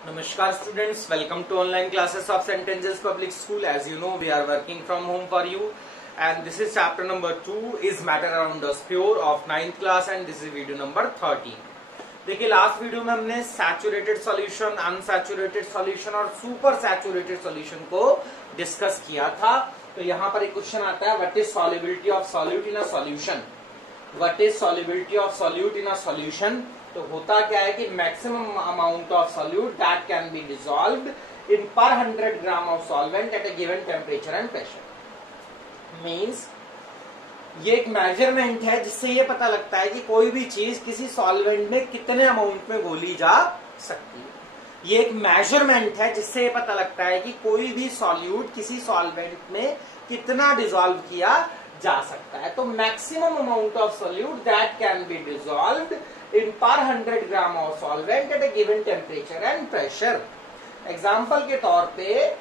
Namaskar students, welcome to online classes of St. Angel's Public School. As you know, we are working from home for you, and this is chapter number 2 is matter around the sphere of 9th class, and this is video number 13. देखिए last video में हमने saturated solution, unsaturated solution और super saturated solution को discuss किया था। तो यहाँ पर एक क्वेश्चन आता है, what is solubility of solute in a solution. What is solubility of solute in a solution. तो होता क्या है कि maximum amount of solute that can be dissolved इन पर 100 gram of solvent at a given temperature and pressure. Means ये एक measurement है जिससे ये पता लगता है कि कोई भी चीज किसी सॉल्वेंट में कितने अमाउंट में घोली जा सकती है। ये एक मेजरमेंट है जिससे ये पता लगता है कि कोई भी सॉल्यूट किसी सॉल्वेंट में कितना डिसॉल्व किया जा सकता है। तो maximum amount of solute that can be dissolved इन पर 100 gram of solvent at a given temperature and pressure. Example के तौर पे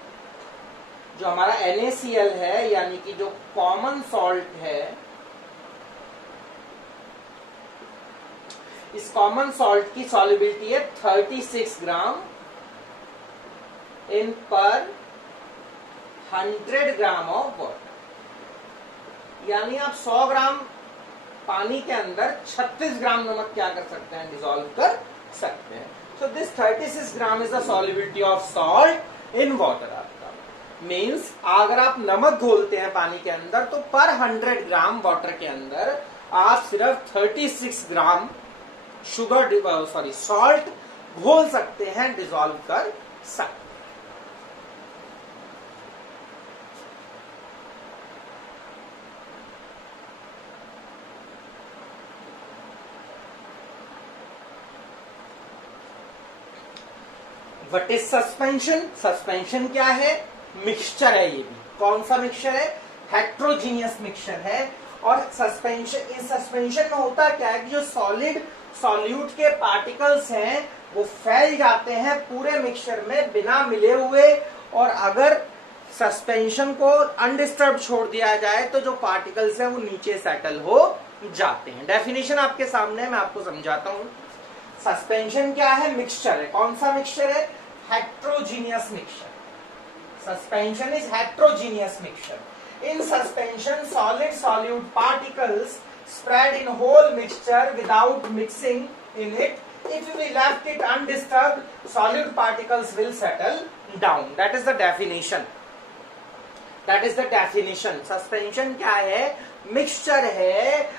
जो हमारा NaCl है, यानी कि जो कॉमन सॉल्ट है, इस कॉमन सॉल्ट की सॉल्युबिलिटी है 36 ग्राम इन पर 100 ग्राम ऑफ वाटर। यानी आप 100 ग्राम पानी के अंदर 36 ग्राम नमक क्या कर सकते हैं, डिसॉल्व कर सकते हैं। So this 36 gram is the solubility of salt in water. Means अगर आप नमक घोलते हैं पानी के अंदर तो पर 100 ग्राम वाटर के अंदर आप सिर्फ 36 ग्राम सॉल्ट घोल सकते हैं, डिसॉल्व कर सकते हैं। What is suspension. सस्पेंशन क्या है, मिक्सचर है। ये भी कौन सा मिक्सचर है, हेट्रोजीनियस मिक्सचर है। और सस्पेंशन, इस सस्पेंशन में होता क्या है कि जो सॉलिड सॉल्यूट के पार्टिकल्स हैं वो फैल जाते हैं पूरे मिक्सचर में बिना मिले हुए, और अगर सस्पेंशन को अनडिस्टर्ब छोड़ दिया जाए तो जो पार्टिकल्स हैं वो नीचे सेटल हो जाते हैं। डेफिनेशन आपके सामने मैं आपको समझाता हूं। सस्पेंशन क्या है, मिक्सचर है। कौन सा मिक्सचर है, heterogeneous mixture. Suspension is heterogeneous mixture. In suspension, solid solute particles spread in whole mixture without mixing in it. If we left it undisturbed, solid particles will settle down. That is the definition. That is the definition. Suspension क्या है, mixture है,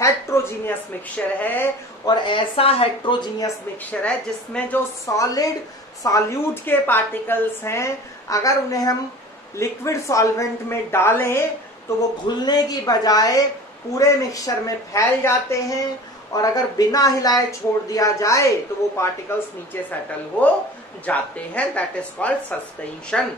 heterogeneous mixture है। और ऐसा heterogeneous mixture है जिसमें जो solid solute के पार्टिकल्स हैं, अगर उन्हें हम लिक्विड सॉल्वेंट में डालें तो वो घुलने की बजाय पूरे मिक्सचर में फैल जाते हैं, और अगर बिना हिलाए छोड़ दिया जाए तो वो पार्टिकल्स नीचे सेटल हो जाते हैं। That is called suspension.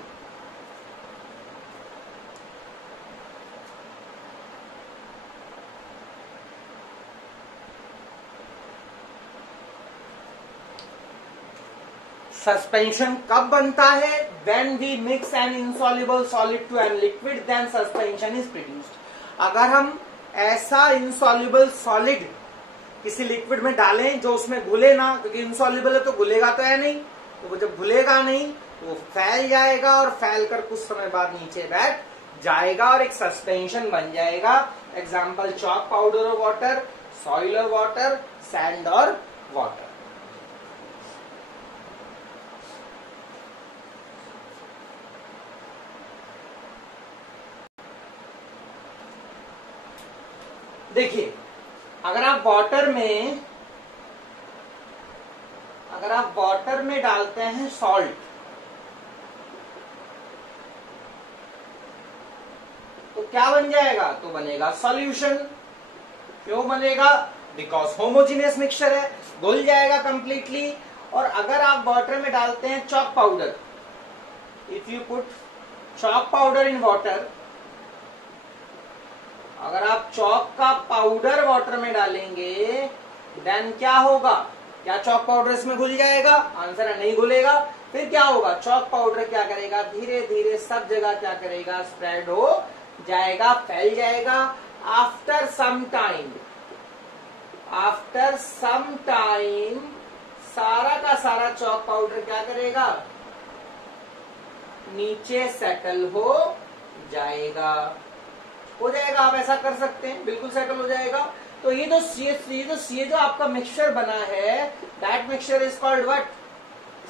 Suspension कब बनता है, when we mix an insoluble solid to an liquid then suspension is produced। अगर हम ऐसा insoluble solid किसी लिक्विड में डालें जो उसमें घुले ना, क्योंकि insoluble है तो घुलेगा तो है नहीं, तो वो जब घुलेगा नहीं तो वो फैल जाएगा और फैल कर कुछ समय बाद नीचे बैठ जाएगा और एक सस्पेंशन बन जाएगा। एग्जाम्पल चॉक पाउडर और वाटर, सॉइल और वाटर, सैंड और वाटर। देखिए अगर आप वाटर में डालते हैं सॉल्ट, तो क्या बन जाएगा, तो बनेगा सॉल्यूशन। क्यों बनेगा, बिकॉज होमोजीनियस मिक्सचर है, घुल जाएगा कंप्लीटली। और अगर आप वाटर में डालते हैं chalk powder, if you put chalk powder in water, अगर आप चॉक का पाउडर वाटर में डालेंगे देन क्या होगा, क्या चॉक पाउडर इसमें घुल जाएगा, आंसर है नहीं घुलेगा। फिर क्या होगा, चॉक पाउडर क्या करेगा, धीरे धीरे सब जगह क्या करेगा, स्प्रेड हो जाएगा, फैल जाएगा। आफ्टर सम टाइम सारा का सारा चॉक पाउडर क्या करेगा, नीचे सेटल हो जाएगा। आप ऐसा कर सकते हैं, बिल्कुल सेटल हो जाएगा। तो ये जो आपका मिक्सचर बना है, that mixture is called what,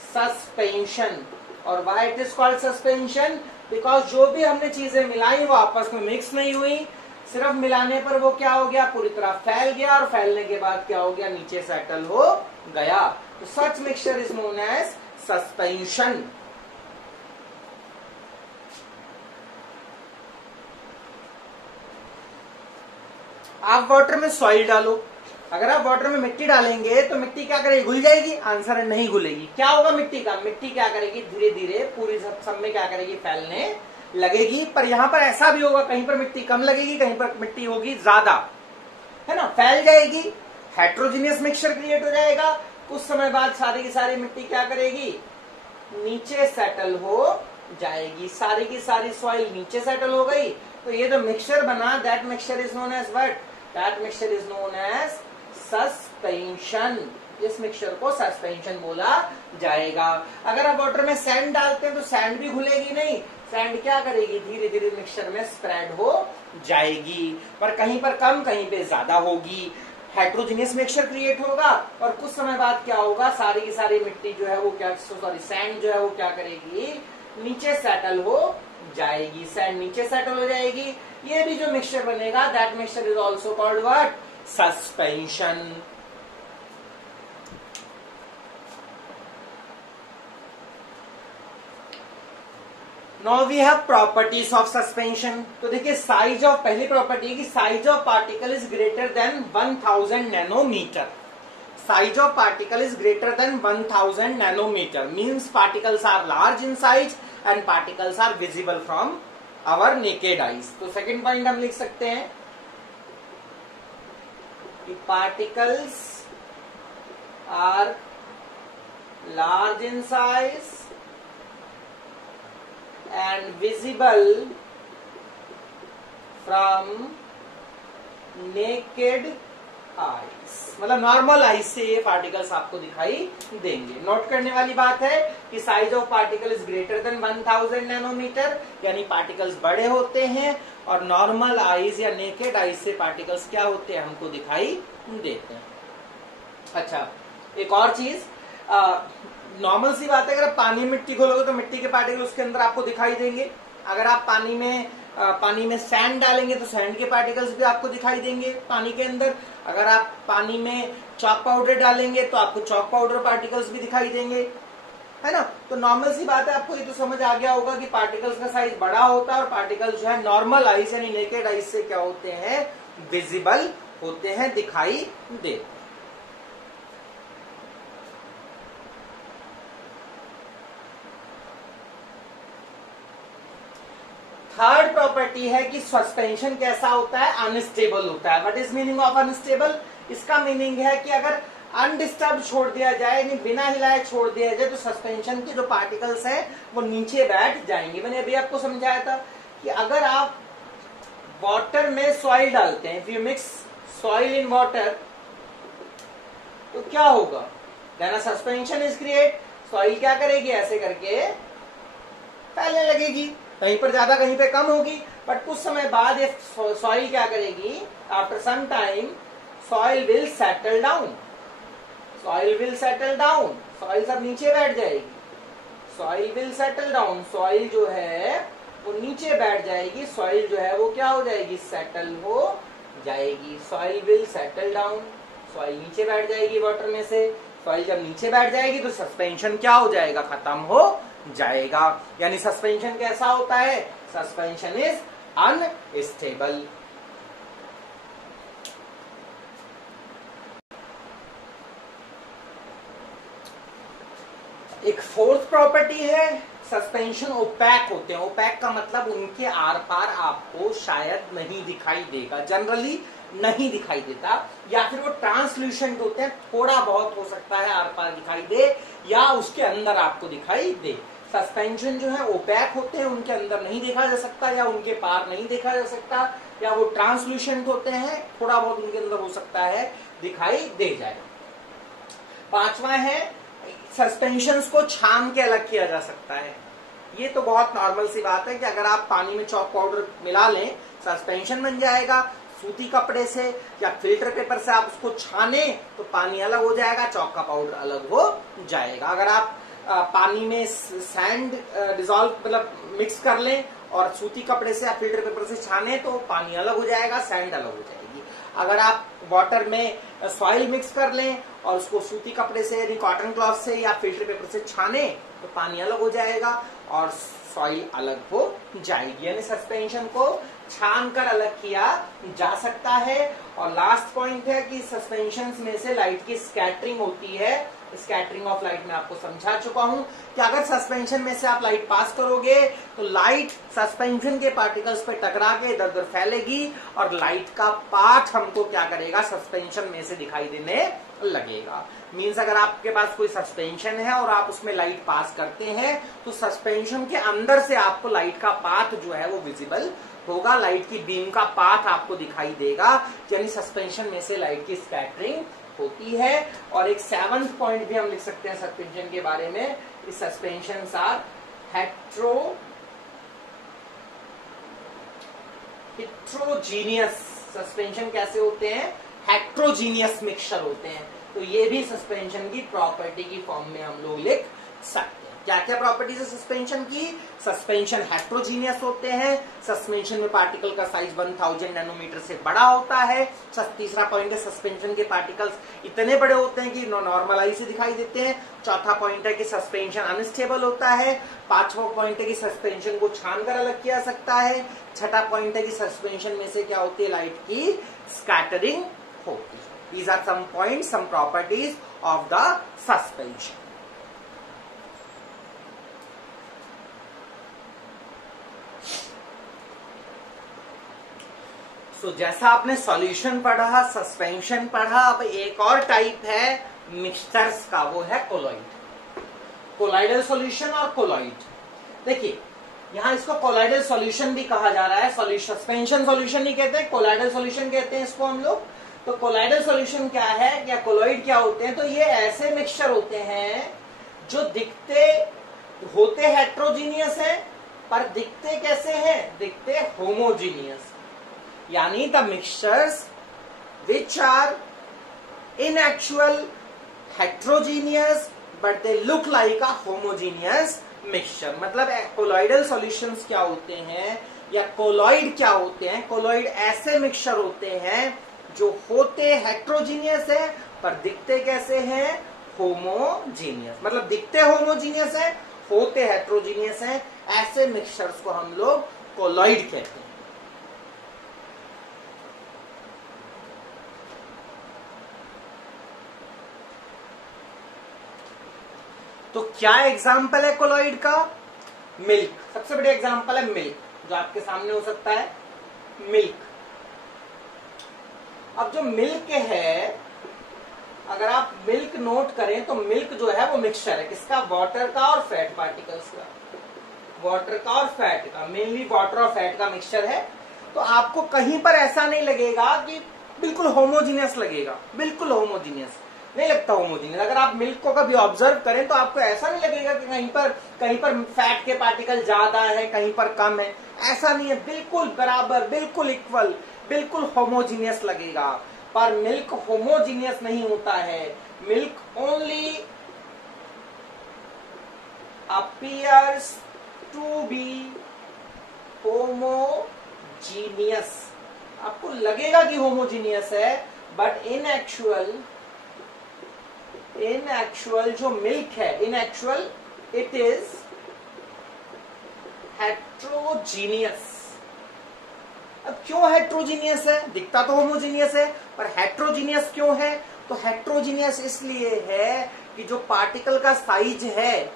suspension. और why it is called suspension, because जो भी हमने चीजें मिलाई वो आपस में मिक्स नहीं हुई, सिर्फ मिलाने पर वो क्या हो गया, पूरी तरह फैल गया, और फैलने के बाद क्या हो गया, नीचे सेटल हो गया। तो such mixture is known as suspension. आप वाटर में सॉइल डालो, अगर आप वाटर में मिट्टी डालेंगे तो मिट्टी क्या करेगी, घुल जाएगी, आंसर है नहीं घुलेगी। क्या होगा मिट्टी का, मिट्टी क्या करेगी, धीरे धीरे पूरी सब में क्या करेगी, फैलने लगेगी। पर यहाँ पर ऐसा भी होगा, कहीं पर मिट्टी कम लगेगी, कहीं पर मिट्टी होगी ज्यादा, है ना, फैल जाएगी, हेट्रोजीनियस मिक्सचर क्रिएट हो जाएगा। कुछ समय बाद सारी की सारी मिट्टी क्या करेगी, नीचे सेटल हो जाएगी, सारी की सारी सॉइल नीचे सेटल हो गई। तो ये जो मिक्सचर बना, that mixture is known as what, that mixture is known as suspension. इस मिक्सचर को सस्पेंशन बोला जाएगा। अगर आप वाटर में सैंड डालते हैं तो सैंड भी घुलेगी नहीं, सैंड क्या करेगी, धीरे धीरे मिक्सचर में स्प्रेड हो जाएगी, पर कहीं पर कम कहीं पे ज्यादा होगी, हेट्रोजीनियस मिक्सचर क्रिएट होगा। और कुछ समय बाद क्या होगा, सारी की सारी मिट्टी जो है वो क्या, सॉरी सैंड जो है वो क्या करेगी, नीचे सेटल हो जाएगी, सैंड नीचे सेटल हो जाएगी। ये भी जो मिक्सचर बनेगा, that mixture is also called what, suspension. Now we have properties of suspension. तो देखिए साइज ऑफ, पहली प्रॉपर्टी की size of particle is greater than 1000 nanometre. Size of particle is greater than 1000 nanometre means particles are large in size and particles are visible from our naked eyes. तो second point हम लिख सकते हैं कि particles are large in size and visible from naked eyes। मतलब normal eyes से ये particles आपको दिखाई देंगे। नोट करने वाली बात है कि size of particle is greater than 1000 nanometre, यानी पार्टिकल्स बड़े होते हैं, और नॉर्मल आईज या नेकेड आईज से पार्टिकल्स क्या होते हैं, हमको दिखाई देते हैं। अच्छा, एक और चीज, नॉर्मल सी बात है, अगर आप पानी में मिट्टी घोलोगे तो मिट्टी के पार्टिकल उसके अंदर आपको दिखाई देंगे। अगर आप पानी में सैंड डालेंगे तो सैंड के पार्टिकल्स भी आपको दिखाई देंगे पानी के अंदर। अगर आप पानी में चॉक पाउडर डालेंगे तो आपको चॉक पाउडर पार्टिकल्स भी दिखाई देंगे, है ना। तो नॉर्मल सी बात है, आपको ये तो समझ आ गया होगा कि पार्टिकल्स का साइज बड़ा होता है और पार्टिकल्स जो है नॉर्मल आईज यानी नेकेड आईज से क्या होते हैं, विजिबल होते हैं, दिखाई देते। थर्ड प्रॉपर्टी है कि सस्पेंशन कैसा होता है, अनस्टेबल होता है। What is meaning of unstable? इसका मीनिंग है कि अगर अनडिस्टर्ब छोड़ दिया जाए, यानी बिना हिलाए छोड़ दिया जाए, तो सस्पेंशन के जो पार्टिकल्स हैं वो नीचे बैठ जाएंगे। मैंने अभी आपको समझाया था कि अगर आप वाटर में सॉइल डालते हैं, if you mix soil in water, तो क्या होगा, then a suspension is create. Soil क्या करेगी, ऐसे करके फैलने लगेगी, कहीं पर ज्यादा कहीं पे कम होगी, बट कुछ समय बाद ये सॉइल क्या करेगी, after some time soil will settle down, soil will settle down, soil सब नीचे बैठ जाएगी, soil will settle down, soil जो है वो नीचे बैठ जाएगी, सॉइल जो है वो क्या हो जाएगी, सेटल हो जाएगी, soil will settle down, soil नीचे बैठ जाएगी वाटर में से। सॉइल जब नीचे बैठ जाएगी तो सस्पेंशन क्या हो जाएगा, खत्म हो जाएगा। यानी सस्पेंशन कैसा होता है, सस्पेंशन इज अनस्टेबल। एक फोर्थ प्रॉपर्टी है, सस्पेंशन ओपैक होते हैं। ओपैक का मतलब उनके आर पार आपको शायद नहीं दिखाई देगा, जनरली नहीं दिखाई देता, या फिर वो ट्रांसल्यूसेंट होते हैं, थोड़ा बहुत हो सकता है आर पार दिखाई दे या उसके अंदर आपको दिखाई दे। सस्पेंशन जो है ओपैक होते हैं, उनके अंदर नहीं देखा जा सकता या उनके पार नहीं देखा जा सकता, या वो ट्रांसल्यूसेंट होते हैं, थोड़ा बहुत उनके अंदर हो सकता है दिखाई दे जाए। पांचवा है सस्पेंशंस को छान के अलग किया जा सकता है। ये तो बहुत नॉर्मल सी बात है कि अगर आप पानी में चॉक पाउडर मिला लें सस्पेंशन बन जाएगा। सूती कपड़े से या फिल्टर पेपर से आप उसको छाने तो पानी अलग हो जाएगा, चॉक का पाउडर अलग हो जाएगा। अगर आप पानी में सैंड डिजोल्व मतलब मिक्स कर लें और सूती कपड़े से या फिल्टर पेपर से छाने तो पानी अलग हो जाएगा, सैंड अलग हो जाएगी। अगर आप वाटर में सॉइल मिक्स कर लें और उसको सूती कपड़े से यानी कॉटन क्लॉथ से या फिल्टर पेपर से छाने तो पानी अलग हो जाएगा और सॉइल अलग हो जाएगी। यानी सस्पेंशन को छान कर अलग किया जा सकता है। और लास्ट पॉइंट है कि सस्पेंशन में से लाइट की स्कैटरिंग होती है। स्कैटरिंग ऑफ लाइट में आपको समझा चुका हूं कि अगर सस्पेंशन में से आप लाइट पास करोगे तो लाइट सस्पेंशन के पार्टिकल्स पे टकरा के इधर उधर फैलेगी और लाइट का पाथ हमको क्या करेगा, सस्पेंशन में से दिखाई देने लगेगा। मीन्स अगर आपके पास कोई सस्पेंशन है और आप उसमें लाइट पास करते हैं तो सस्पेंशन के अंदर से आपको लाइट का पाथ जो है वो विजिबल होगा, लाइट की बीम का पाथ आपको दिखाई देगा। यानी सस्पेंशन में से लाइट की स्कैटरिंग होती है। और एक 7th पॉइंट भी हम लिख सकते हैं सस्पेंशन के बारे में, सस्पेंशंस आर हेट्रोजीनियस। सस्पेंशन कैसे होते हैं, हेट्रोजीनियस मिक्सचर होते हैं। तो ये भी सस्पेंशन की प्रॉपर्टी की फॉर्म में हम लोग लिख सकते हैं। क्या क्या प्रॉपर्टीज है सस्पेंशन की, सस्पेंशन हेट्रोजीनियस होते हैं, सस्पेंशन में पार्टिकल का साइज 1000 नैनोमीटर से बड़ा होता है। तीसरा पॉइंट है सस्पेंशन के पार्टिकल्स इतने बड़े होते हैं कि नॉर्मल आई से दिखाई देते हैं। चौथा पॉइंट है कि सस्पेंशन अनस्टेबल होता है। पांचवा पॉइंट है कि सस्पेंशन को छान कर अलग किया सकता है। छठा पॉइंट है कि सस्पेंशन में से क्या होती है, लाइट की स्कैटरिंग होती है। These are some points, some properties of the suspension. So, जैसा आपने सॉल्यूशन पढ़ा, सस्पेंशन पढ़ा, अब एक और टाइप है मिक्सचर्स का, वो है कोलॉइड। कोलाइडल सॉल्यूशन और कोलॉइड। देखिए यहां इसको कोलाइडल सॉल्यूशन भी कहा जा रहा है, सस्पेंशन सॉल्यूशन नहीं कहते, कोलाइडल सॉल्यूशन कहते हैं इसको हम लोग। तो कोलाइडल सॉल्यूशन क्या है, क्या कोलॉइड क्या होते हैं, तो ये ऐसे मिक्सचर होते हैं जो दिखते होते हेट्रोजीनियस है पर दिखते कैसे हैं, दिखते होमोजीनियस। यानी the mixtures which are in actual heterogeneous but they look like a homogeneous mixture. मतलब कोलॉइडल सॉल्यूशंस क्या होते हैं या कोलॉइड क्या होते हैं, कोलॉइड ऐसे मिक्सचर होते हैं जो होते हेट्रोजीनियस है पर दिखते कैसे हैं, होमोजीनियस। मतलब दिखते होमोजीनियस है, होते हेट्रोजीनियस है। ऐसे मिक्सचर्स को हम लोग कोलॉइड कहते हैं। तो क्या एग्जाम्पल है कोलॉइड का, मिल्क सबसे बड़ी एग्जाम्पल है। मिल्क जो आपके सामने हो सकता है, मिल्क। अब जो मिल्क है, अगर आप मिल्क नोट करें तो मिल्क जो है वो मिक्सचर है किसका, वाटर का और फैट पार्टिकल्स का। वाटर का और फैट का, मेनली वाटर और फैट का मिक्सचर है। तो आपको कहीं पर ऐसा नहीं लगेगा कि बिल्कुल होमोजीनियस लगेगा, बिल्कुल होमोजीनियस नहीं लगता होमोजीनियस। अगर आप मिल्क को कभी ऑब्जर्व करें तो आपको ऐसा नहीं लगेगा कि कहीं पर फैट के पार्टिकल ज्यादा है, कहीं पर कम है, ऐसा नहीं है। बिल्कुल बराबर, बिल्कुल इक्वल, बिल्कुल होमोजीनियस लगेगा। पर मिल्क होमोजीनियस नहीं होता है। Milk only appears to be homogeneous. आपको लगेगा कि होमोजीनियस है बट इन एक्चुअल जो मिल्क है, in actual it is heterogeneous. अब क्यों हेट्रोजीनियस है, दिखता तो होमोजीनियस है पर हेट्रोजीनियस क्यों है, तो हेट्रोजीनियस इसलिए है कि जो पार्टिकल का साइज है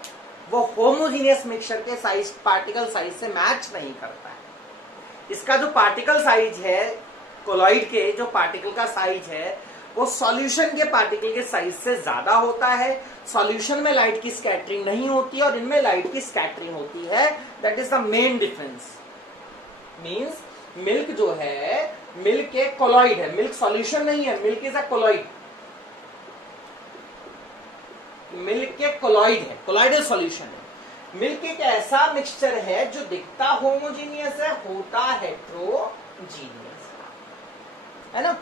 वो होमोजीनियस मिक्सचर के साइज, पार्टिकल साइज से मैच नहीं करता है। इसका जो पार्टिकल साइज है, कोलॉइड के जो पार्टिकल का साइज है वो सॉल्यूशन के पार्टिकल के साइज से ज्यादा होता है। सॉल्यूशन में लाइट की स्कैटरिंग नहीं होती है और इनमें लाइट की स्कैटरिंग होती है। That is the main difference. Means milk जो है, मिल्क एक कोलॉइड है, मिल्क सॉल्यूशन नहीं है, milk is a colloid. Milk एक कोलॉइड है, कोलॉइडल सॉल्यूशन है। मिल्क एक ऐसा मिक्सचर है जो दिखता होमोजीनियस है, होता हेट्रोजीनियस है ना।